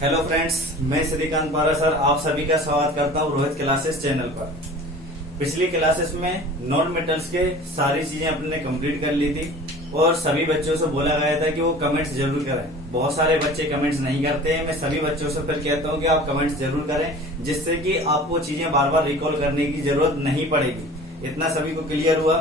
Hello friends, मैं श्रीकांत पारा sir आप सभी का स्वागत करता हूँ रोहित क्लासेस चैनल पर। पिछली क्लासेस में नॉन मेटल्स के सारी चीजें अपने ने कंप्लीट कर ली थी और सभी बच्चों से बोला गया था कि वो कमेंट्स जरूर करें। बहुत सारे बच्चे कमेंट्स नहीं करते हैं। मैं सभी बच्चों से फिर कहता हूँ कि आप कमेंट्स जरूर करें, जिससे कि आपको चीजें बार बार रिकॉल करने की जरूरत नहीं पड़ेगी। इतना सभी को क्लियर हुआ।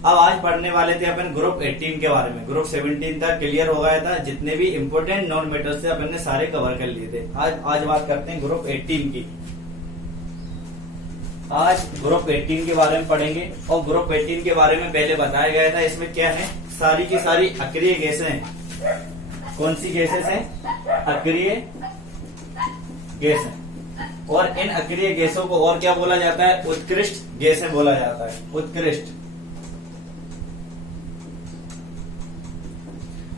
अब आज पढ़ने वाले थे अपन ग्रुप 18 के बारे में। ग्रुप 17 तक क्लियर हो गया था, जितने भी इंपोर्टेंट नॉन मेटल्स थे अपन ने सारे कवर कर लिए थे। आज बात करते हैं ग्रुप 18 की। आज ग्रुप 18 के बारे में पढ़ेंगे और ग्रुप 18 के बारे में पहले बताया गया था। इसमें क्या है, सारी की सारी अक्रिय गैसें हैं। कौन सी गैसें हैं? अक्रिय गैस है। और इन अक्रिय गैसों को और क्या बोला जाता है? उत्कृष्ट गैसें बोला जाता है। उत्कृष्ट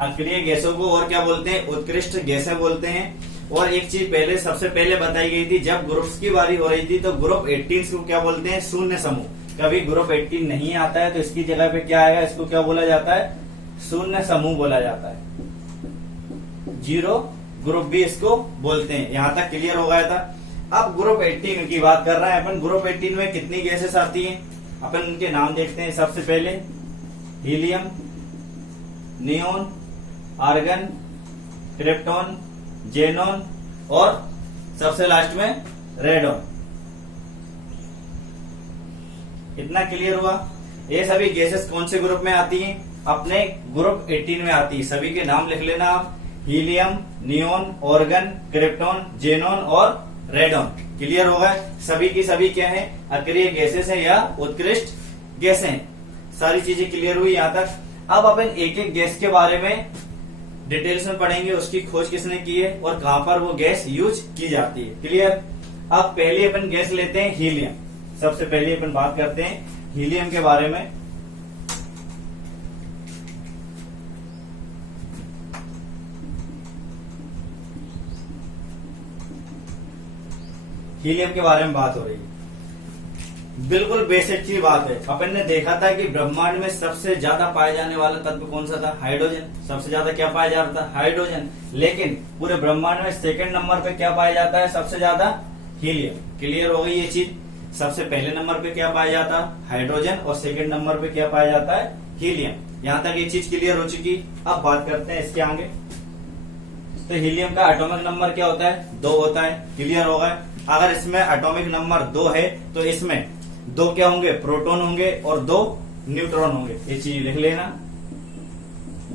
अक्रिय गैसों को और क्या बोलते हैं? उत्कृष्ट गैसें बोलते हैं। और एक चीज सबसे पहले बताई गई थी, जब ग्रुप्स की बारी हो रही थी तो ग्रुप 18 को क्या बोलते हैं? शून्य समूह। कभी ग्रुप 18 नहीं आता है तो इसकी जगह पे क्या आएगा? इसको क्या बोला जाता है? शून्य समूह बोला जाता है। जीरो ग्रुप भी इसको बोलते हैं। यहां तक क्लियर हो गया था। अब ग्रुप 18 की बात कर रहे हैं अपन। ग्रुप 18 में कितनी गैसेस आती हैं? अपन उनके नाम देखते हैं। सबसे पहले helium, neon, argon, krypton, xenon और सबसे लास्ट में रेडॉन। इतना क्लियर हुआ। ये सभी गैसेस कौन से ग्रुप में आती हैं? अपने ग्रुप 18 में आती है। सभी के नाम लिख लेना आप। Helium, neon, organ, krypton, xenon और रेडॉन। क्लियर होगा। सभी की सभी क्या है? अक्रिय गैसेस है या उत्कृष्ट गैसें हैं। सारी चीजें क्लियर हुई यहां तक। अब अपन एक एक गैस के बारे में डिटेल्स में पढ़ेंगे। उसकी खोज किसने की है और कहां पर वो गैस यूज की जाती है। क्लियर। अब पहले अपन गैस लेते हैं हीलियम। सबसे पहले अपन बात करते हैं हीलियम के बारे में। हीलियम के बारे में बात हो रही है। बिल्कुल बेसिक सी बात है। अपन ने देखा था कि ब्रह्मांड में सबसे ज्यादा पाया जाने वाला तत्व कौन सा था? हाइड्रोजन। सबसे ज्यादा क्या पाया जाता था? हाइड्रोजन। लेकिन पूरे ब्रह्मांड में सेकंड नंबर पे क्या पाया जाता है? सबसे ज्यादा हीलियम। क्लियर हो गई ये चीज। सबसे पहले नंबर पे क्या पाया जाता है? हाइड्रोजन। और सेकंड नंबर पे क्या पाया जाता है? हीलियम। यहां तक ये चीज क्लियर हो चुकी। अब बात करते हैं इसके आगे। तो हीलियम का एटॉमिक नंबर क्या होता है? 2 होता है। क्लियर होगा। अगर इसमें एटॉमिक नंबर 2 है तो इसमें 2 क्या होंगे? प्रोटॉन होंगे और 2 न्यूट्रॉन होंगे। ये चीज लिख लेना।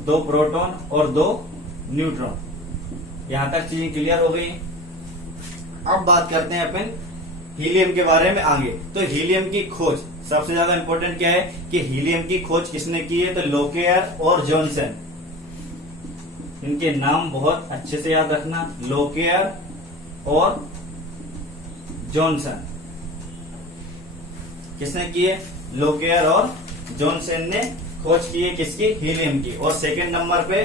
2 प्रोटॉन और 2 न्यूट्रॉन। यहां तक चीजें क्लियर हो गई। अब बात करते हैं अपन हीलियम के बारे में आगे। तो हीलियम की खोज सबसे ज्यादा इंपॉर्टेंट क्या है कि हीलियम की खोज किसने की है? तो लोकेयर और जॉनसन। इनके नाम बहुत अच्छे से याद रखना। लोकेयर और जॉनसन। किसने की है? लोकेयर और जॉनसन ने खोज की है। किसकी? हीलियम की। और सेकंड नंबर पे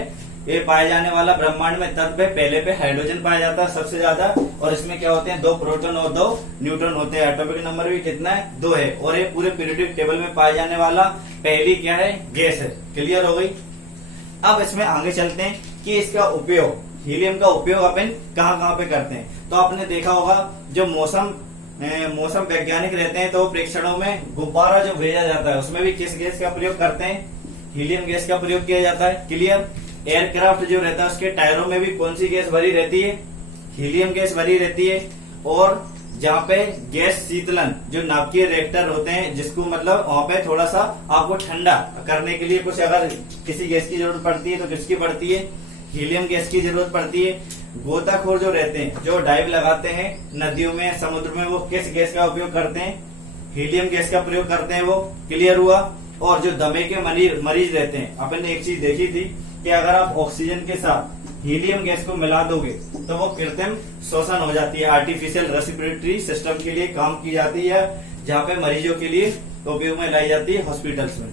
ये पाए जाने वाला ब्रह्मांड में तत्व है, पहले पे हाइड्रोजन पाया जाता है सबसे ज्यादा। और इसमें क्या होते हैं? 2 प्रोटॉन और 2 न्यूट्रॉन होते हैं। एटॉमिक नंबर भी कितना है? 2 है। और ये पूरे पीरियोडिक टेबल में पाए जाने वाला पहली क्या है? गैस है। क्लियर हो गई। अब इसमें आगे चलते हैं कि इसका उपयोग, हीलियम का उपयोग अपन कहाँ पे करते हैं। तो आपने देखा होगा जो मौसम वैज्ञानिक रहते हैं तो प्रेक्षणों में गुब्बारा जो भेजा जाता है उसमें भी किस गैस का प्रयोग करते हैं? हीलियम गैस का प्रयोग किया जाता है। क्लियर। एयरक्राफ्ट जो रहता है उसके टायरों में भी कौन सी गैस भरी रहती है? हीलियम गैस भरी रहती है। और जहाँ पे गैस शीतलन जो नाभिकीय रिएक्टर होते हैं, जिसको मतलब वहां पे थोड़ा सा आपको ठंडा करने के लिए कुछ अगर किसी गैस की जरूरत पड़ती है तो किसकी पड़ती है? हीलियम गैस की जरूरत पड़ती है। गोताखोर जो रहते हैं, जो डाइव लगाते हैं नदियों में, समुद्र में, वो किस गैस का उपयोग करते हैं? हीलियम गैस का प्रयोग करते हैं वो। क्लियर हुआ। और जो दमे के मरीज रहते हैं, अपन ने एक चीज देखी थी कि अगर आप ऑक्सीजन के साथ हीलियम गैस को मिला दोगे तो वो कृत्रिम श्वसन हो जाती है। आर्टिफिशियल रेस्पिरेटरी सिस्टम के लिए काम की जाती है, जहाँ पे मरीजों के लिए उपयोग में लाई जाती है हॉस्पिटल्स में।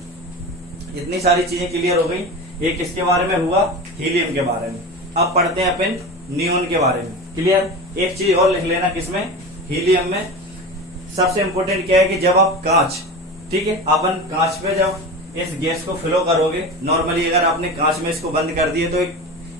इतनी सारी चीजें क्लियर हो गई। ये किसके बारे में हुआ? हीलियम के बारे में। अब पढ़ते हैं अपन नियोन के बारे में। क्लियर। एक चीज और लिख लेना, किसमें? हीलियम में। सबसे इंपोर्टेंट क्या है कि जब आप कांच, ठीक है, अपन कांच पे जब इस गैस को फ्लो करोगे, नॉर्मली अगर आपने कांच में इसको बंद कर दिए तो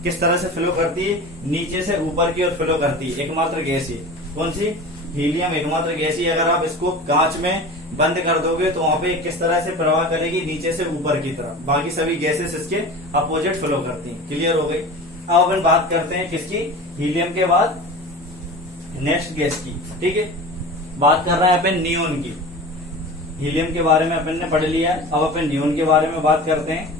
किस तरह से फ्लो करती है, नीचे से ऊपर की ओर फ्लो करती है। एकमात्र गैस ये कौन सी, हीलियम एकमात्र गैस ही। अगर आप इसको कांच में बंद कर दोगे तो वहां पे किस तरह से प्रवाह करेगी, नीचे से ऊपर की तरफ। बाकी सभी गैसेस इसके अपोजिट फ्लो करती हैं। क्लियर हो गई। अब अपन बात करते हैं किसकी, हीलियम के बाद नेक्स्ट गैस की। ठीक है, बात कर रहे हैं अपन नियोन की। हीलियम के बारे में अपन ने पढ़ लिया, अब अपन नियोन के बारे में बात करते हैं।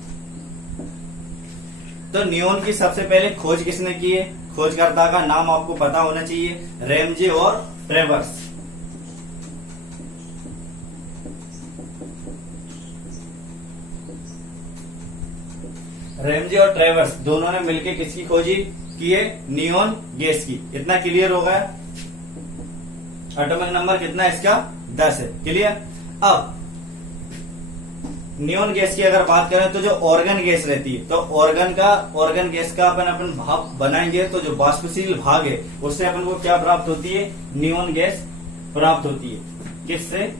तो नियोन की सबसे पहले खोज किसने की है, खोजकर्ता का नाम आपको पता होना चाहिए, रैमजे और ट्रेवर्स। रैमजे और ट्रेवर्स दोनों ने मिलकर किसकी खोजी की है, नियोन गैस की। इतना क्लियर हो गया। एटॉमिक नंबर कितना है इसका, 10 है। क्लियर। अब नियोन गैस की अगर बात करें तो जो ऑर्गन गैस रहती है, तो ऑर्गन गैस का अपन भाप बनाएंगे तो जो बाष्पशील भाग है उससे अपन को क्या प्राप्त होती है, नियोन गैस प्राप्त होती है। किससे,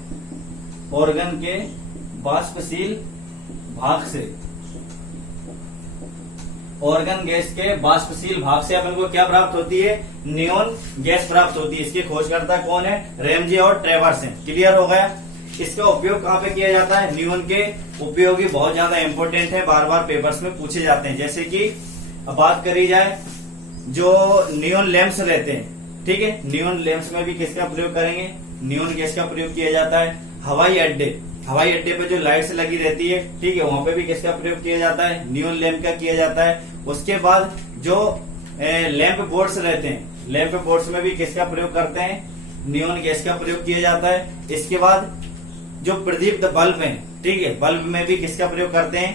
ऑर्गन के बाष्पशील भाग से। ऑर्गन गैस के बाष्पशील भाग से अपन को क्या प्राप्त होती है, नियोन गैस प्राप्त होती है। इसके खोजकर्ता कौन है, रैमजे और ट्रेवर्स हैं। क्लियर हो गया। इसका उपयोग कहाँ पे किया जाता है, नियोन के उपयोग ही बहुत ज्यादा इंपॉर्टेंट है, बार बार पेपर्स में पूछे जाते हैं। जैसे कि बात करी जाए जो नियोन लैंप्स रहते हैं, ठीक है, नियोन लैंप्स में भी किसका प्रयोग करेंगे, नियोन गैस का प्रयोग किया जाता है। हवाई अड्डे पे जो लाइट्स लगी रहती है, ठीक है, वहां पे भी किसका प्रयोग किया जाता है, नियोन लैंप का किया जाता है। उसके बाद जो लैंप बोर्ड्स रहते हैं, लैंप बोर्ड्स में भी किसका प्रयोग करते हैं, नियोन गैस का प्रयोग किया जाता है। इसके बाद जो प्रदीप्त बल्ब है, ठीक है, बल्ब में भी किसका प्रयोग करते हैं,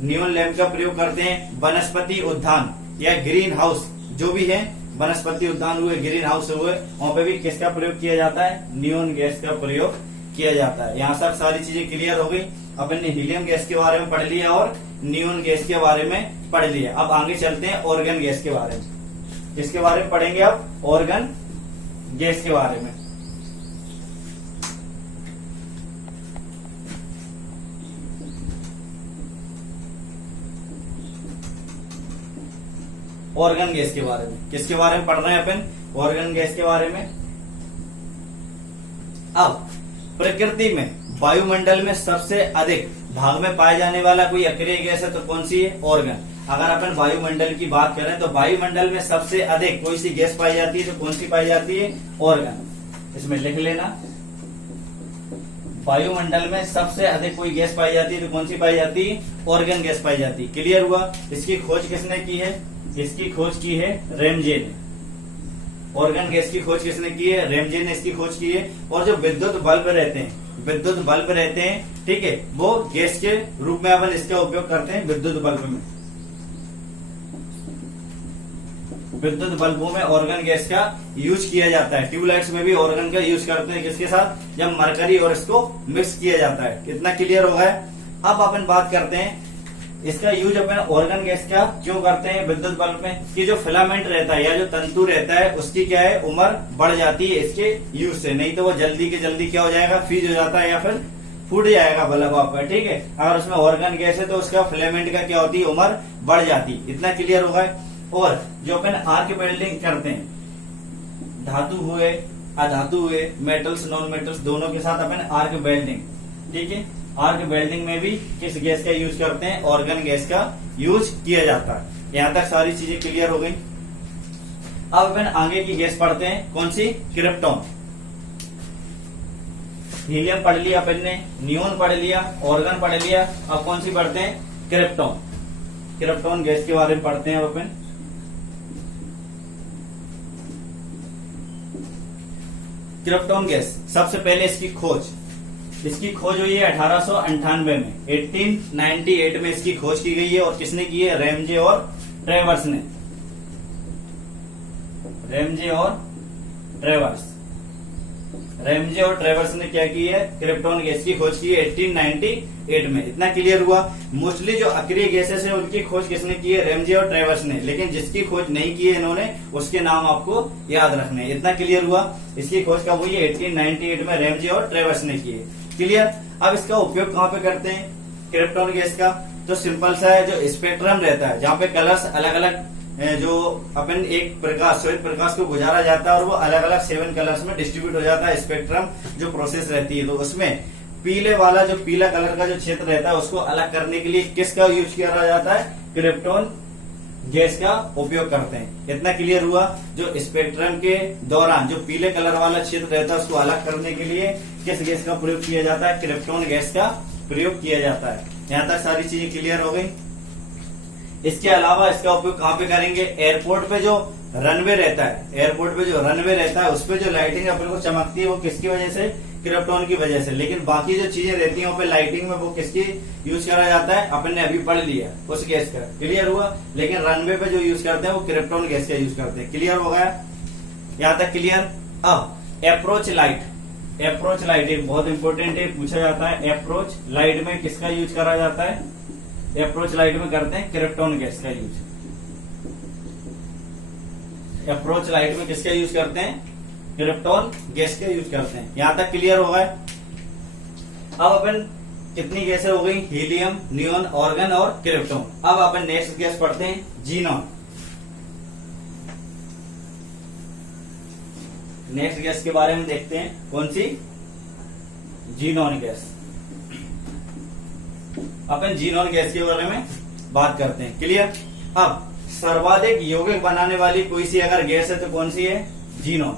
नियोन लैंप का प्रयोग करते हैं। वनस्पति उद्यान या ग्रीन हाउस जो भी है, वनस्पति उद्यान हुए, ग्रीन हाउस हुए, वहां पे भी किसका प्रयोग किया जाता है, नियोन गैस का प्रयोग किया जाता है। यहाँ तक सारी चीजें क्लियर हो गई। अपन ने हीलियम गैस के बारे में पढ़ लिया और नियोन गैस के बारे में पढ़ लिया। अब आगे चलते हैं ऑर्गन गैस के बारे में। इसके बारे में पढ़ेंगे अब, ऑर्गन गैस के बारे में। ऑर्गन गैस के बारे में, किसके बारे में पढ़ रहे हैं अपन, ऑर्गन गैस के बारे में। अब प्रकृति में वायुमंडल में सबसे अधिक भाग में पाए जाने वाला कोई अक्रिय गैस है तो कौन सी है, ऑर्गन। अगर अपन वायुमंडल की बात करें तो वायुमंडल में सबसे अधिक कोई सी गैस पाई जाती है तो कौन सी पाई जाती है, ऑर्गन। इसमें लिख लेना, वायुमंडल में सबसे अधिक कोई गैस पाई जाती है तो कौन सी पाई जाती है, ऑर्गन गैस पाई जाती है। क्लियर हुआ। इसकी खोज किसने की है, इसकी खोज की है रैमजे ने। ऑर्गन गैस की खोज किसने की है, रैमजे ने इसकी खोज की है। और जो विद्युत बल्ब रहते हैं, ठीक है, वो गैस के रूप में अपन इसका उपयोग करते हैं। विद्युत बल्ब में, विद्युत बल्बों में ऑर्गन गैस का यूज किया जाता है। ट्यूबलाइट्स में भी ऑर्गन का यूज करते हैं, किसके साथ, जब मरकरी और इसको मिक्स किया जाता है। कितना क्लियर हो गया। अब अपन बात करते हैं इसका यूज अपन ऑर्गन गैस का क्यों करते हैं विद्युत बल्ब में, कि जो फिलामेंट रहता है या जो तंतु रहता है उसकी क्या है, उम्र बढ़ जाती है इसके यूज से। नहीं तो वो जल्दी के जल्दी क्या हो जाएगा, फ्रीज हो जाता है या फिर फूट जाएगा बल्ब आपका। ठीक है, अगर उसमें ऑर्गन गैस है तो उसका फिलामेंट का क्या होती है, उम्र बढ़ जाती है। इतना क्लियर हो गया। और जो अपन आर्क वेल्डिंग करते हैं, धातु हुए अधातु हुए, मेटल्स नॉन मेटल्स दोनों के साथ अपन आर्क वेल्डिंग, ठीक है, आर्क वेल्डिंग में भी किस गैस का यूज करते हैं, ऑर्गन गैस का यूज किया जाता है। यहां तक सारी चीजें क्लियर हो गई। अब अपन आगे की गैस पढ़ते हैं, कौन सी, क्रिप्टॉन। हीलियम पढ़ लिया अपन ने, नियोन पढ़ लिया, ऑर्गन पढ़ लिया, अब कौन सी पढ़ते हैं, क्रिप्टॉन। क्रिप्टॉन गैस के बारे में पढ़ते हैं अब अपन। क्रिप्टॉन गैस, सबसे पहले इसकी खोज हुई है 1898 में, 1898 में इसकी खोज की गई है। और किसने की है, रैमजे और ट्रेवर्स ने। रैमजे और ट्रेवर्स ने क्या की है, क्रिप्टॉन गैस की खोज की है 1898 में। इतना क्लियर हुआ। मोस्टली जो अक्रिय गैसेस है उनकी खोज किसने की है, रैमजे और ट्रेवर्स ने। लेकिन जिसकी खोज नहीं की है इन्होंने, उसके नाम आपको याद रखने हैं। इतना क्लियर हुआ। इसकी खोज कब हुई है, 1898 में रैमजे और ट्रेवर्स ने की है। क्लियर। अब इसका उपयोग कहां पे करते हैं क्रिप्टॉन गैस का, तो सिंपल सा है, जो स्पेक्ट्रम रहता है जहाँ पे कलर्स अलग अलग जो अपन एक प्रकाश श्वेत प्रकाश को गुजारा जाता है और वो अलग अलग 7 कलर्स में डिस्ट्रीब्यूट हो जाता है, स्पेक्ट्रम जो प्रोसेस रहती है। तो उसमें पीले वाला जो पीला कलर का जो क्षेत्र रहता है उसको अलग करने के लिए किसका यूज किया जाता है? क्रिप्टॉन गैस का उपयोग करते हैं। इतना क्लियर हुआ। जो स्पेक्ट्रम के दौरान जो पीले कलर वाला क्षेत्र रहता है उसको अलग करने के लिए किस गैस का प्रयोग किया जाता है? क्रिप्टॉन गैस का प्रयोग किया जाता है। यहाँ तक सारी चीजें क्लियर हो गई। इसके अलावा इसका उपयोग कहाँ पे करेंगे? एयरपोर्ट पे जो रनवे रहता है, एयरपोर्ट पे जो रनवे रहता है उस पे जो लाइटिंग अपन को चमकती है वो किसकी वजह से? क्रिप्टॉन की वजह से। लेकिन बाकी जो चीजें रहती हैं वहाँ पे लाइटिंग में वो किसकी यूज करा जाता है? अपन ने अभी पढ़ लिया उस गैस का। क्लियर हुआ। लेकिन रनवे पे जो यूज करते हैं वो क्रिप्टॉन गैस का यूज करते हैं। क्लियर हो गया? यहाँ तक क्लियर। अब अप्रोच लाइट, अप्रोच लाइट एक बहुत इंपॉर्टेंट है, पूछा जाता है। अप्रोच लाइट में किसका यूज करा जाता है? अप्रोच लाइट में करते हैं क्रिप्टॉन गैस का यूज। अप्रोच लाइट में किसका यूज करते हैं? क्रिप्टॉन गैस का यूज करते हैं। यहां तक क्लियर हो गए। अब अपन कितनी गैसें हो गई? हीलियम, नियोन, ऑर्गन और क्रिप्टॉन। अब अपन नेक्स्ट गैस पढ़ते हैं जीनॉन। नेक्स्ट गैस के बारे में देखते हैं। कौन सी? Xenon gas. अपन जीनॉन गैस के बारे में बात करते हैं। क्लियर। अब सर्वाधिक यौगिक बनाने वाली कोई सी अगर गैस है तो कौन सी है? जीनॉन।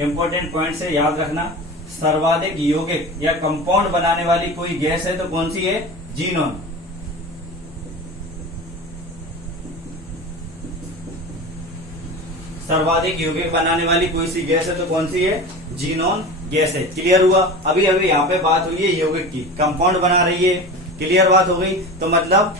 इंपॉर्टेंट पॉइंट से याद रखना, सर्वाधिक यौगिक या कंपाउंड बनाने वाली कोई गैस है तो कौन सी है? जीनॉन। सर्वाधिक यौगिक बनाने वाली कोई सी गैस है तो कौन सी है? जीनॉन गैस है। क्लियर हुआ। अभी अभी यहाँ पे बात हुई है यौगिक की, कंपाउंड बना रही है। क्लियर बात हो गई। तो मतलब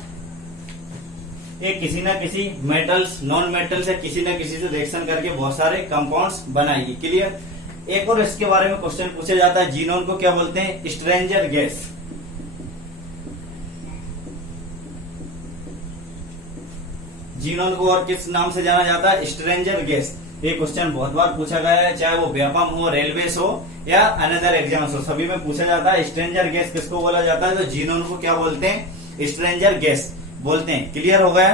ये किसी ना किसी मेटल्स, नॉन मेटल से किसी ना किसी से रिएक्शन करके बहुत सारे कंपाउंड्स बनाएगी। क्लियर। एक और इसके बारे में क्वेश्चन पूछा जाता है, जीनॉन को क्या बोलते हैं? Stranger gas. जीनॉन को और किस नाम से जाना जाता है? Stranger gas. ये क्वेश्चन बहुत बार पूछा गया है, चाहे वो व्यापम हो, रेलवेज हो या अनदर एग्जाम्स हो, सभी में पूछा जाता है स्ट्रेंजर गैस किसको बोला जाता है? तो जीनॉन को क्या बोलते हैं? स्ट्रेंजर गैस बोलते हैं। क्लियर हो गया।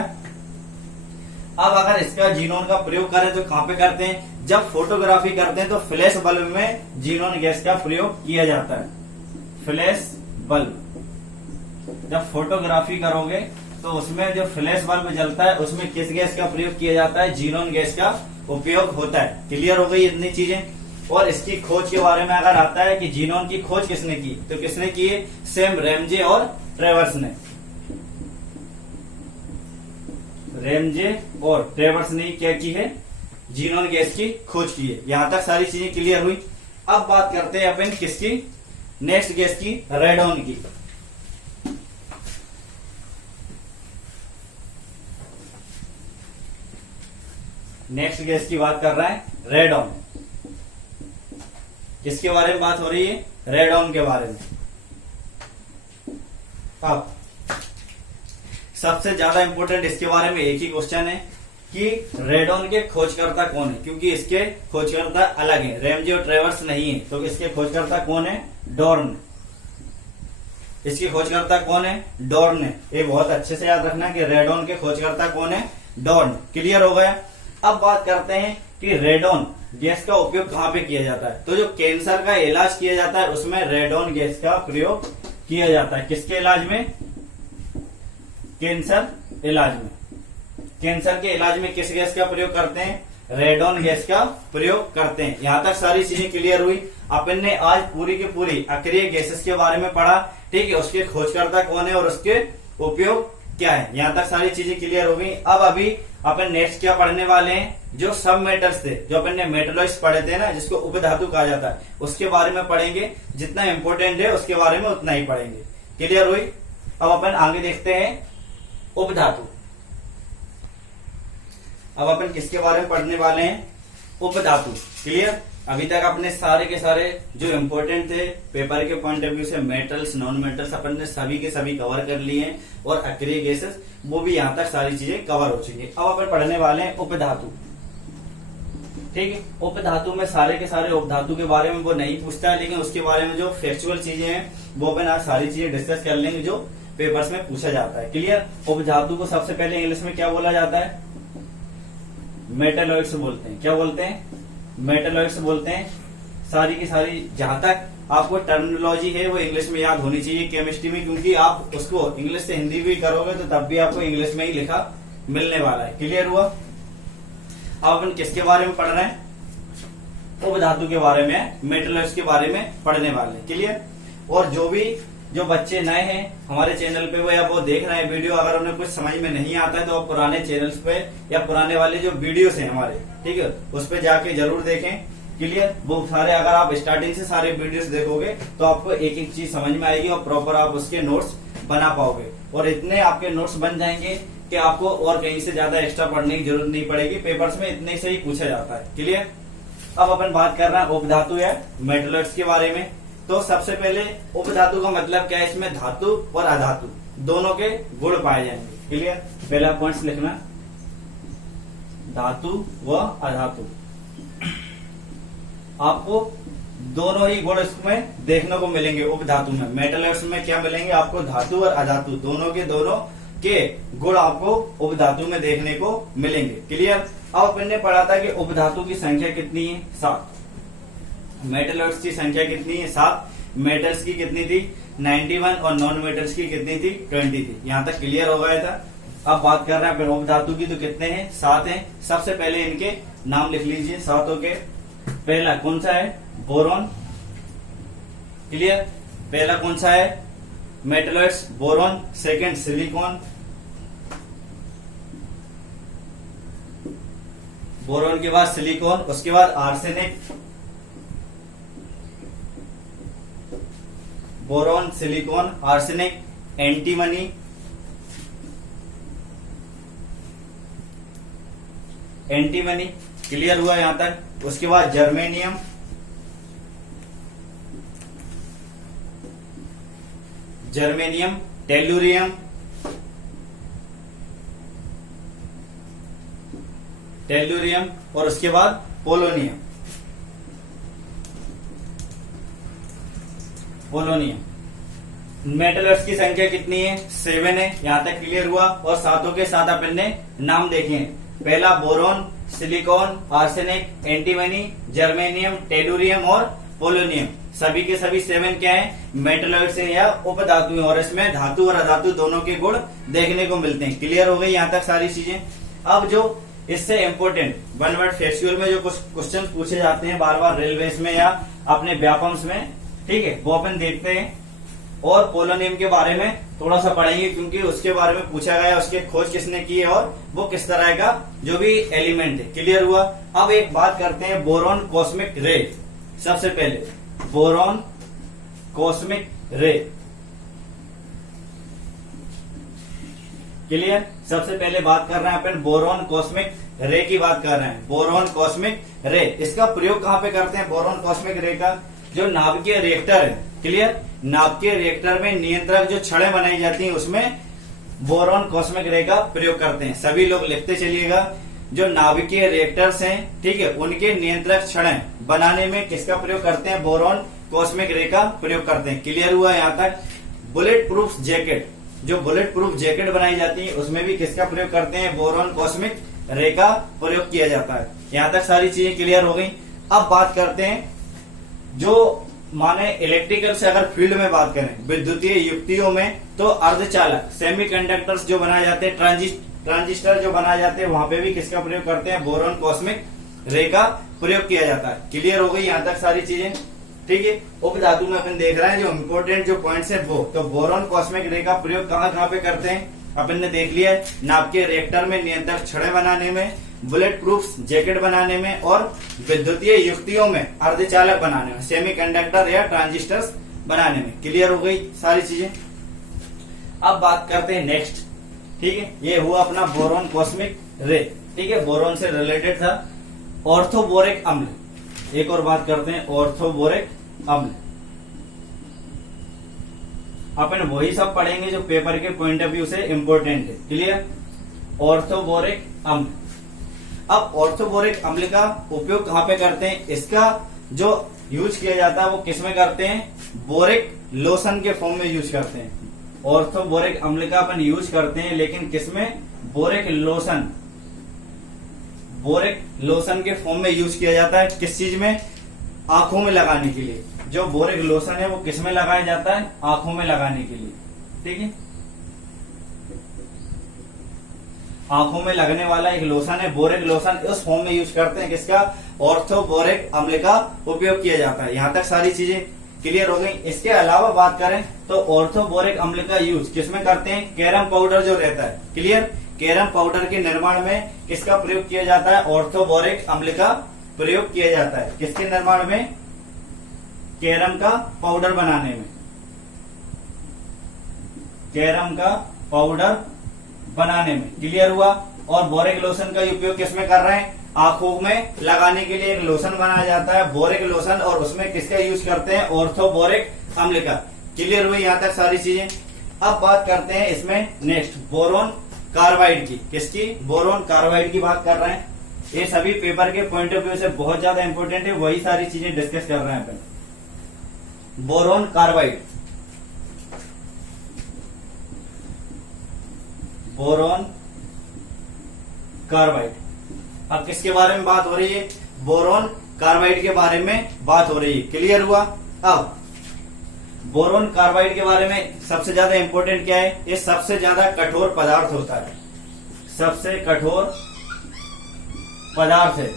अब अगर इसका जीनॉन का प्रयोग करें तो कहां पे करते हैं? जब फोटोग्राफी करते हैं तो फ्लैश बल्ब में जीनॉन गैस का प्रयोग किया जाता है। फ्लैश बल्ब जब फोटोग्राफी करोगे तो उसमें जो फ्लैश बल्ब जलता है उसमें किस गैस का प्रयोग किया जाता है? जीनॉन गैस का उपयोग होता है। क्लियर हो गई इतनी चीजें। और इसकी खोज के बारे में अगर आता है कि जीनॉन की खोज किसने की, तो किसने की है? सेम रैमजे और ट्रेवर्स ने। रैमजे और ट्रेवर्स ने क्या की है? जीनॉन गैस की खोज की है। यहां तक सारी चीजें क्लियर हुई। अब बात करते हैं अपन किसकी? नेक्स्ट गैस की, रेडॉन की। नेक्स्ट गैस की बात कर रहा है रेडॉन। किसके बारे में बात हो रही है? रेडॉन के बारे में। अब सबसे ज्यादा इंपॉर्टेंट इसके बारे में एक ही क्वेश्चन है कि रेडॉन के खोजकर्ता कौन है, क्योंकि इसके खोजकर्ता अलग हैं, रैमजे और ट्रेवर्स नहीं है। तो इसके खोजकर्ता कौन है? डॉर्न। इसके खोजकर्ता कौन है? डॉर्न है। ये बहुत अच्छे से याद रखना कि रेडॉन के खोजकर्ता कौन है? डॉर्न। क्लियर हो गया। अब बात करते हैं कि रेडॉन गैस का उपयोग कहां पे किया जाता है? तो जो कैंसर का इलाज किया जाता है उसमें रेडॉन गैस का प्रयोग किया जाता है। किसके इलाज में? कैंसर इलाज में। कैंसर के इलाज में किस गैस का प्रयोग करते हैं? रेडॉन गैस का प्रयोग करते हैं। यहां तक सारी चीजें क्लियर हुई। अपन ने आज पूरी की पूरी अक्रिय गैसेस के बारे में पढ़ा। ठीक है, उसके खोजकर्ता कौन है और उसके उपयोग क्या है। यहां तक सारी चीजें क्लियर हो गई। अब अभी अपन नेक्स्ट क्या पढ़ने वाले हैं? जो सब मेटल्स थे, जो अपन ने मेटलॉइड्स पढ़े थे ना, जिसको उपधातु कहा जाता है, उसके बारे में पढ़ेंगे। जितना इंपॉर्टेंट है उसके बारे में उतना ही पढ़ेंगे। क्लियर हुई। अब अपन आगे देखते हैं उपधातु। अब अपन किसके बारे में पढ़ने वाले हैं? उपधातु। क्लियर। अभी तक अपने सारे के सारे जो इम्पोर्टेंट थे पेपर के पॉइंट ऑफ व्यू से, मेटल्स, नॉन मेटल्स, अपन ने सभी के सभी कवर कर लिए हैं। और अक्रिय गैसेस वो भी यहाँ तक सारी चीजें कवर हो चुकी है। अब अपन पढ़ने वाले हैं उपधातु। ठीक है। उपधातु में सारे के सारे उपधातु के बारे में वो नहीं पूछता है, लेकिन उसके बारे में जो फैक्चुअल चीजें हैं वो अपन आज सारी चीजें डिस्कस कर लेंगे, जो पेपर्स में पूछा जाता है। क्लियर। उपधातु को सबसे पहले इंग्लिश में क्या बोला जाता है? मेटलॉइड्स बोलते हैं। क्या बोलते हैं? मेटलॉइड्स बोलते हैं। सारी की सारी जहां तक आपको टर्मिनोलॉजी है वो इंग्लिश में याद होनी चाहिए केमिस्ट्री में, क्योंकि आप उसको इंग्लिश से हिंदी भी करोगे तो तब भी आपको इंग्लिश में ही लिखा मिलने वाला है। क्लियर हुआ। अब अपन किसके बारे में पढ़ रहे हैं? उपधातु के बारे में, मेटलॉइड्स के बारे में पढ़ने वाले। क्लियर। और जो बच्चे नए हैं हमारे चैनल पे वो या वो देख रहे हैं वीडियो, अगर उन्हें कुछ समझ में नहीं आता है तो आप पुराने चैनल्स पे या पुराने वाले जो वीडियोस हैं हमारे, ठीक है, उस पे जाके जरूर देखें। क्लियर। वो सारे अगर आप स्टार्टिंग से सारे वीडियोस देखोगे तो आपको एक एक चीज समझ में आएगी और प्रॉपर आप उसके नोट्स बना पाओगे, और इतने आपके नोट्स बन जाएंगे कि आपको और कहीं से ज्यादा एक्स्ट्रा पढ़ने की जरूरत नहीं पड़ेगी। पेपर्स में इतने से ही पूछा जाता है। क्लियर। अब अपन बात कर रहे हैं उपधातु या मेटलॉइड्स के बारे में। तो सबसे पहले उपधातु का मतलब क्या है? इसमें धातु और अधातु दोनों के गुण पाए जाएंगे। क्लियर। पहला पॉइंट लिखना, धातु व अधातु, आपको दोनों ही गुण इसमें देखने को मिलेंगे उपधातु में। मेटलॉइड्स में क्या मिलेंगे आपको? धातु और अधातु दोनों के गुण आपको उपधातु में देखने को मिलेंगे। क्लियर। अब अपन ने पढ़ा था कि उपधातु की संख्या कितनी है? 7। मेटलॉइड्स की संख्या कितनी है? 7। मेटल्स की कितनी थी? 91। और नॉन मेटल्स की कितनी थी? 20 थी। यहां तक क्लियर हो गया था। अब बात कर रहे हैं उपधातु की, तो कितने हैं? 7 हैं। सबसे पहले इनके नाम लिख लीजिए सातों के। पहला कौन सा है? बोरॉन। क्लियर। पहला कौन सा है? Metalloids, boron. Second silicon, boron के बाद सिलिकॉन, उसके बाद arsenic, boron, silicon, arsenic, antimony, antimony. Clear हुआ यहां तक। उसके बाद जर्मेनियम, जर्मेनियम, टेलुरियम, टेलुरियम, और उसके बाद पोलोनियम, पोलोनियम। मेटलॉइड्स की संख्या कितनी है? 7 है। यहां तक क्लियर हुआ। और सातों के साथ अपन ने नाम देखे हैं। पहला boron, silicon, arsenic, antimony, germanium, tellurium और पोलोनियम। सभी के सभी 7 क्या है? मेटलॉइड्स हैं या उपधातु हैं, और इसमें धातु और अधातु दोनों के गुण देखने को मिलते हैं। क्लियर हो गई यहां तक सारी चीजें। अब जो इससे इम्पोर्टेंट वन वर्ड फेस्टिवल में जो कुछ क्वेश्चन पूछे जाते हैं बार बार रेलवेज में या अपने व्यापम्स में, ठीक है, वो अपन देखते हैं। और पोलोनियम के बारे में थोड़ा सा पढ़ेंगे, क्योंकि उसके बारे में पूछा गया, उसके खोज किसने की है और वो किस तरह का जो भी एलिमेंट है। क्लियर हुआ। अब एक बात करते हैं बोरॉन कॉस्मिक रे। सबसे पहले बोरॉन कॉस्मिक रे। क्लियर। सबसे पहले बात कर रहे हैं अपन बोरॉन कॉस्मिक रे की बात कर रहे हैं। बोरॉन कॉस्मिक रे, इसका प्रयोग कहां पे करते हैं? बोरॉन कॉस्मिक रे का जो नाभिकीय रिएक्टर है, क्लियर, नाभिकीय रिएक्टर में नियंत्रक जो छड़ें बनाई जाती हैं उसमें बोरॉन कॉस्मिक रे का प्रयोग करते हैं। सभी लोग लिखते चलिएगा। जो नाभिकीय रिएक्टर्स हैं, ठीक है, उनके नियंत्रक छड़ें बनाने में किसका प्रयोग करते हैं? बोरॉन कॉस्मिक रे का प्रयोग करते हैं। क्लियर हुआ यहां तक। बुलेट प्रूफ जैकेट, जो बुलेट प्रूफ जैकेट बनाई जाती है उसमें भी किसका प्रयोग करते हैं? बोरॉन कॉस्मिक रे का प्रयोग किया जाता है। यहां तक सारी चीजें क्लियर हो गई। अब बात करते हैं जो माने इलेक्ट्रिकल से अगर फील्ड में बात करें, विद्युतीय युक्तियों में, तो अर्धचालक सेमीकंडक्टर्स जो बनाए जाते हैं, ट्रांजिस्टर जो बनाए जाते हैं, वहां पे भी किसका प्रयोग करते हैं? बोरॉन कॉस्मिक रे का प्रयोग किया जाता है। क्लियर हो गई यहां तक सारी चीजें, ठीक है। उपधातु में अपन देख रहे हैं जो इम्पोर्टेंट जो पॉइंट्स है वो, तो बोरॉन कॉस्मिक रे का प्रयोग कहां कहां पे करते हैं अपन ने देख लिया है। नाभिकीय रिएक्टर में नियंत्रक छड़ें बनाने में, बुलेट प्रूफ जैकेट बनाने में, और विद्युतीय युक्तियों में अर्धचालक बनाने में, सेमीकंडक्टर या ट्रांजिस्टर्स बनाने में। क्लियर हो गई सारी चीजें। अब बात करते हैं नेक्स्ट, ठीक है। ये हुआ अपना बोरॉन कॉस्मिक रे, ठीक है, बोरॉन से रिलेटेड था। ऑर्थोबोरिक अम्ल, एक और बात करते हैं ऑर्थोबोरिक अम्ल। अपन वही सब पढ़ेंगे जो पेपर के पॉइंट ऑफ व्यू से इंपॉर्टेंट है। क्लियर। ऑर्थोबोरिक अम्ल। अब ऑर्थोबोरिक अम्ल का उपयोग कहां पे करते हैं? इसका जो यूज किया जाता है वो किसमें करते हैं? बोरिक लोशन के फॉर्म में यूज करते हैं। ऑर्थोबोरिक अम्ल का अपन यूज करते हैं, लेकिन किसमें? बोरिक लोशन, बोरिक लोशन के फॉर्म में यूज किया जाता है। किस चीज में? आंखों में लगाने के लिए। जो बोरिक लोशन है वो किस में लगाया जाता है? आंखों में लगाने के लिए। ठीक है, आंखों में लगने वाला एक लोशन है बोरिक लोशन, उस फॉर्म में यूज करते हैं। किसका? ऑर्थोबोरिक अम्ल का उपयोग किया जाता है। यहां तक सारी चीजें क्लियर हो गई। इसके अलावा बात करें तो ऑर्थोबोरिक अम्ल का यूज किसमें करते हैं? कैरम पाउडर जो रहता है, क्लियर, कैरम पाउडर के निर्माण में किसका प्रयोग किया जाता है? ऑर्थोबोरिक अम्ल का प्रयोग किया जाता है। किसके निर्माण में? कैरम का पाउडर बनाने में, कैरम का पाउडर बनाने में। क्लियर हुआ। और बोरिक लोशन का उपयोग किसमें कर रहे हैं? आंखों में लगाने के लिए एक लोशन बनाया जाता है बोरिक लोशन, और उसमें किसका यूज करते हैं? ऑर्थोबोरिक अम्ल का। क्लियर हुई यहां तक सारी चीजें। अब बात करते हैं इसमें नेक्स्ट बोरोन कार्बाइड की। किसकी? बोरोन कार्बाइड की बात कर रहे हैं। ये सभी पेपर के पॉइंट ऑफ व्यू से बहुत ज्यादा इंपॉर्टेंट है, वही सारी चीजें डिस्कस कर रहे हैं अपन। Boron carbide, boron carbide. अब किसके बारे में बात हो रही है? बोरोन कार्बाइड के बारे में बात हो रही है। क्लियर हुआ। अब बोरोन कार्बाइड के बारे में सबसे ज्यादा इंपॉर्टेंट क्या है? ये सबसे ज्यादा कठोर पदार्थ होता है, सबसे कठोर पदार्थ है।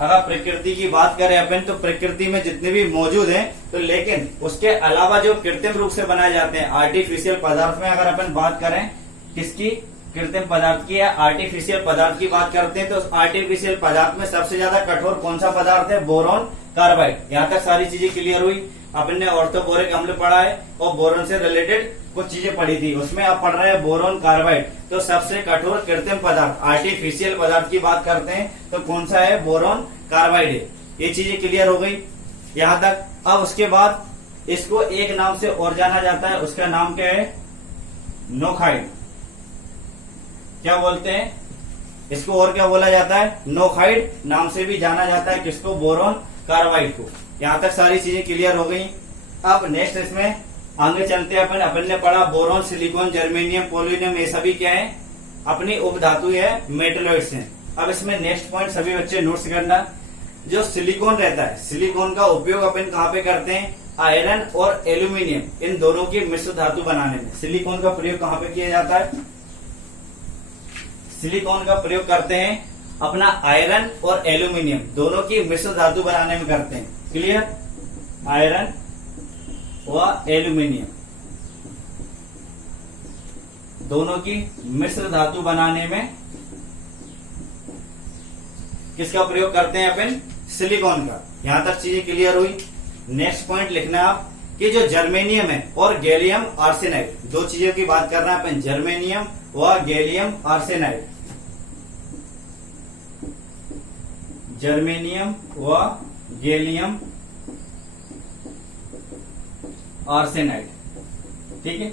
अगर प्रकृति की बात करें अपन तो प्रकृति में जितने भी मौजूद हैं, तो लेकिन उसके अलावा जो कृत्रिम रूप से बनाए जाते हैं आर्टिफिशियल पदार्थ में अगर अपन बात करें किसकी? कृत्रिम पदार्थ की या आर्टिफिशियल पदार्थ की बात करते हैं, तो आर्टिफिशियल पदार्थ में सबसे ज्यादा कठोर कौन सा पदार्थ है? Boron carbide. यहां तक सारी चीजें क्लियर हुई। अपन ने ऑर्थोबोरिक अम्ल पढ़ा है और बोरोन से रिलेटेड कुछ चीजें पढ़ी थी, उसमें आप पढ़ रहे हैं बोरोन कार्बाइड। तो सबसे कठोर कृत्रिम पदार्थ आर्टिफिशियल पदार्थ की बात करते हैं तो कौन सा है? बोरोन कार्बाइड है। ये चीजें क्लियर हो गई यहां तक। अब उसके बाद इसको एक नाम से और जाना जाता है, उसका नाम क्या है? नोकाइड। क्या बोलते हैं इसको? और क्या बोला जाता है? नोकाइड नाम से भी जाना जाता है। किसको? बोरोन कार्बाइड को। यहां तक सारी चीजें क्लियर हो गई। अब नेक्स्ट इसमें आगे चलते हैं। अपन ने पढ़ा बोरोन, सिलिकॉन, जर्मेनियम, पोलोनियम, ये सभी क्या है? अपनी उपधातु है, मेटलॉइड्स हैं। अब इसमें नेक्स्ट पॉइंट सभी बच्चे नोट्स करना। जो सिलिकॉन रहता है, सिलिकॉन का उपयोग अपन कहाँ पे करते हैं? आयरन और एल्यूमिनियम, इन दोनों की मिश्र धातु बनाने में सिलिकॉन का प्रयोग कहाँ पे किया जाता है? सिलिकॉन का प्रयोग करते हैं अपना आयरन और एल्यूमिनियम दोनों की मिश्र धातु बनाने में करते हैं। क्लियर? आयरन व एल्यूमिनियम दोनों की मिश्र धातु बनाने में किसका प्रयोग करते हैं अपन? सिलिकॉन का। यहां तक चीजें क्लियर हुई। नेक्स्ट पॉइंट लिखना आप कि जो जर्मेनियम है और गैलियम आर्सेनाइड, दो चीजों की बात कर रहे हैं अपन, जर्मेनियम व गैलियम आर्सेनाइड। जर्मेनियम व गैलियम आर्सेनाइड। ठीक है,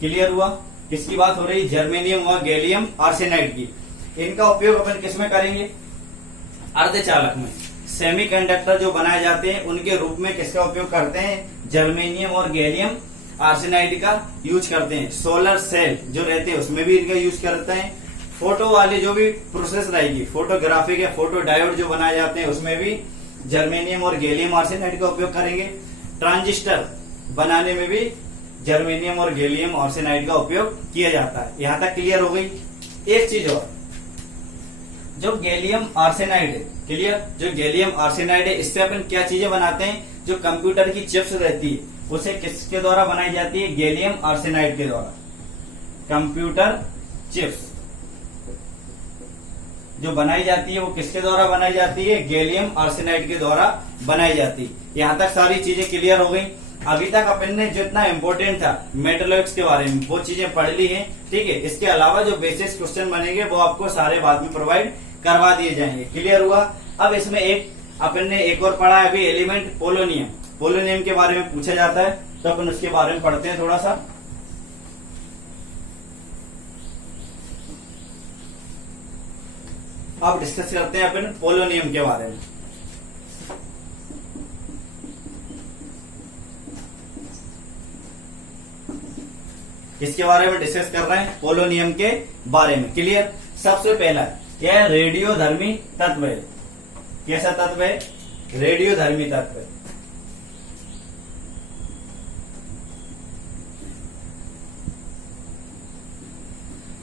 क्लियर हुआ। किसकी बात हो रही? जर्मेनियम व गैलियम आर्सेनाइड की। इनका उपयोग अपन किसमें करेंगे? अर्धचालक में, सेमीकंडक्टर जो बनाए जाते हैं उनके रूप में किसका उपयोग करते हैं? जर्मेनियम और गैलियम आर्सेनाइड का यूज करते हैं। सोलर सेल जो रहते हैं उसमें भी इनका यूज करते हैं। फोटो वाली जो भी प्रोसेस रहेगी, फोटोग्राफिक या फोटो डायोड जो बनाए जाते हैं उसमें भी जर्मेनियम और गैलियम आर्सेनाइड का उपयोग करेंगे। ट्रांजिस्टर बनाने में भी जर्मेनियम और गैलियम आर्सेनाइड का उपयोग किया जाता है। यहां तक क्लियर हो गई। एक चीज और, जो गैलियम आर्सेनाइड है, क्लियर, जो गैलियम आर्सेनाइड है इससे अपन क्या चीजें बनाते हैं? जो कंप्यूटर की चिप्स रहती है उसे किसके द्वारा बनाई जाती है? गैलियम आर्सेनाइड के द्वारा। कंप्यूटर चिप्स जो बनाई जाती है वो किसके द्वारा बनाई जाती है? गैलियम आर्सेनाइड के द्वारा बनाई जाती है। यहां तक सारी चीजें क्लियर हो गई। अभी तक अपन ने जितना इंपॉर्टेंट था मेटलॉइड्स के बारे में वो चीजें पढ़ ली हैं। ठीक है, इसके अलावा जो बेसिस क्वेश्चन बनेंगे वो आपको सारे बाद में प्रोवाइड करवा दिए जाएंगे। क्लियर हुआ। अब इसमें एक अपन ने एक और पढ़ा है अभी, एलिमेंट पोलोनियम। पोलोनियम के बारे में पूछा जाता है तो अपन उसके बारे में पढ़ते हैं थोड़ा सा। अब डिस्कस करते हैं अपन पोलोनियम के बारे में। किसके बारे में डिस्कस कर रहे हैं? पोलोनियम के बारे में। क्लियर? सबसे पहला क्या है? रेडियोधर्मी तत्व है। कैसा तत्व है? रेडियोधर्मी तत्व है।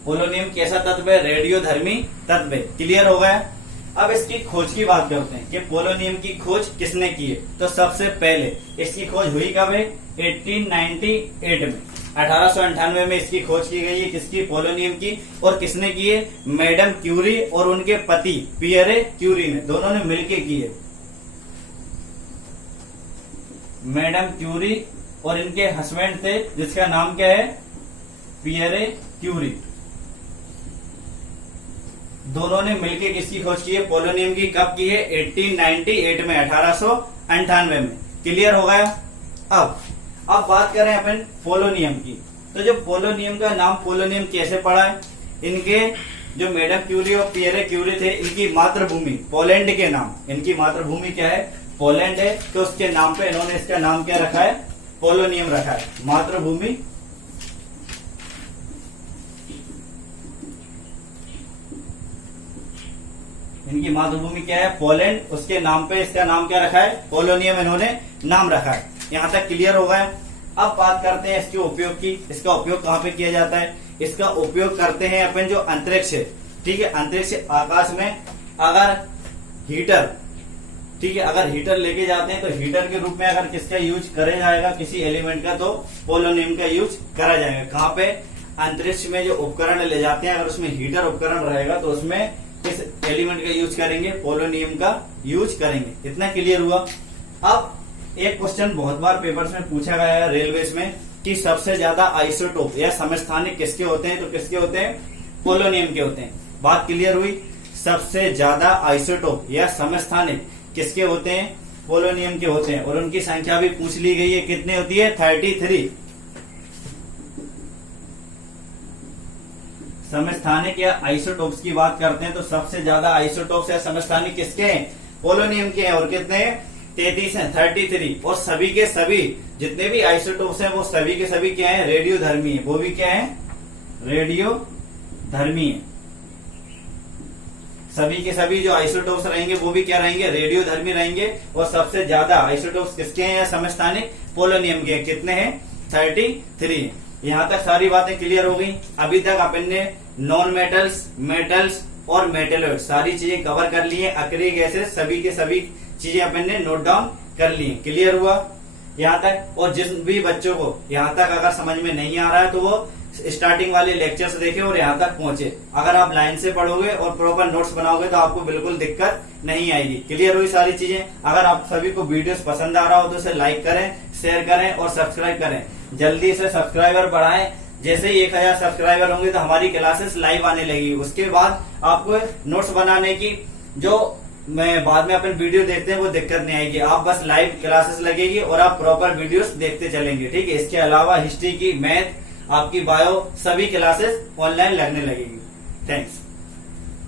पोलोनियम कैसा तत्व है? रेडियोधर्मी तत्व है। क्लियर हो गया? अब इसकी खोज की बात करते हैं कि पोलोनियम की खोज किसने की है। तो सबसे पहले इसकी खोज हुई कब है? 1898 में, 1898 में इसकी खोज की गई है। किसकी? पोलोनियम की। और किसने की है? मैडम क्यूरी और उनके पति पियरे क्यूरी ने, दोनों ने मिलकर की है। मैडम क्यूरी और इनके हस्बैंड थे जिसका नाम क्या है? Pierre Curie. दोनों ने मिलकर किसकी खोज की है? पोलोनियम की। कब की है? 1898 में, 1898 में। क्लियर हो गया? अब बात करें अपन पोलोनियम की। तो जो पोलोनियम का नाम पोलोनियम कैसे पड़ा है? इनके जो मैडम क्यूरी और पियरे क्यूरी थे, इनकी मातृभूमि पोलैंड के नाम, इनकी मातृभूमि क्या है? पोलैंड है। तो उसके नाम पे इन्होंने इसका नाम क्या रखा है? पोलोनियम रखा है। मातृभूमि इनकी मातृभूमि क्या है? पोलैंड। उसके नाम पे इसका नाम क्या रखा है? पोलोनियम इन्होंने नाम रखा है। यहां तक क्लियर हो गया? अब बात करते हैं इसके उपयोग की। इसका उपयोग कहां पे किया जाता है? इसका उपयोग करते हैं अपन जो अंतरिक्ष है, ठीक है, अंतरिक्ष आकाश में अगर हीटर, ठीक है, अगर हीटर लेके जाते हैं तो हीटर के रूप में अगर किसका यूज करा जाएगा? किसी एलिमेंट का, तो पोलोनियम का यूज करा जाएगा। कहां पे? अंतरिक्ष में जो उपकरण ले जाते हैं, अगर उसमें हीटर उपकरण रहेगा तो उसमें किस एलिमेंट का यूज करेंगे? पोलोनियम का यूज करेंगे। इतना क्लियर हुआ? अब एक क्वेश्चन बहुत बार पेपर्स में पूछा गया है रेलवेज में कि सबसे ज्यादा आइसोटोप या समस्थानिक किसके होते हैं? तो किसके होते हैं? पोलोनियम के होते हैं। बात क्लियर हुई? सबसे ज्यादा आइसोटोप या समस्थानिक किसके होते हैं? पोलोनियम के होते हैं। और उनकी संख्या भी पूछ ली गई है। कितनी होती है? 33। समस्थानिक या आइसोटोप्स की बात करते हैं तो सबसे ज्यादा आइसोटोप्स या समस्थानिक किसके हैं? पोलोनियम के हैं। और कितने हैं? 33 हैं, 33। और सभी के सभी जितने भी आइसोटोप्स हैं वो सभी के सभी क्या है? रेडियोधर्मी है। वो भी क्या है? रेडियोधर्मी है। सभी के सभी जो आइसोटोप्स रहेंगे वो भी क्या रहेंगे? रेडियोधर्मी रहेंगे। और सबसे ज्यादा आइसोटोप्स किसके हैं या समस्थानिक? पोलोनियम के। कितने हैं? 33। यहां तक सारी बातें क्लियर हो गई। अभी तक अपन ने नॉन मेटल्स, मेटल्स और मेटेलॉइड सारी चीजें कवर कर ली है। अक्रिय गैसेस सभी के सभी चीजें अपन ने नोट डाउन कर ली है। क्लियर हुआ यहां तक? और जिस भी बच्चों को यहां तक अगर समझ में नहीं आ रहा है तो वो स्टार्टिंग वाले लेक्चर्स देखें और यहाँ तक पहुंचे। अगर आप लाइन से पढ़ोगे और प्रॉपर नोट्स बनाओगे तो आपको बिल्कुल दिक्कत नहीं आएगी। क्लियर हुई सारी चीजें? अगर आप सभी को वीडियोस पसंद आ रहा हो तो इसे लाइक करें, शेयर करें और सब्सक्राइब करें। जल्दी से सब्सक्राइबर बढ़ाएं। जैसे ही 1000 सब्सक्राइबर होंगे तो हमारी क्लासेस लाइव आने लगेगी। उसके बाद आपको नोट्स बनाने की जो मैं बाद में अपन वीडियो देखते हैं वो दिक्कत नहीं आएगी। आप बस लाइव क्लासेस लगेगी और आप प्रॉपर वीडियोस देखते चलेंगे। ठीक है? इसके अलावा हिस्ट्री की, मैथ, आपकी बायो, सभी क्लासेस ऑनलाइन लगने लगेगी। थैंक्स।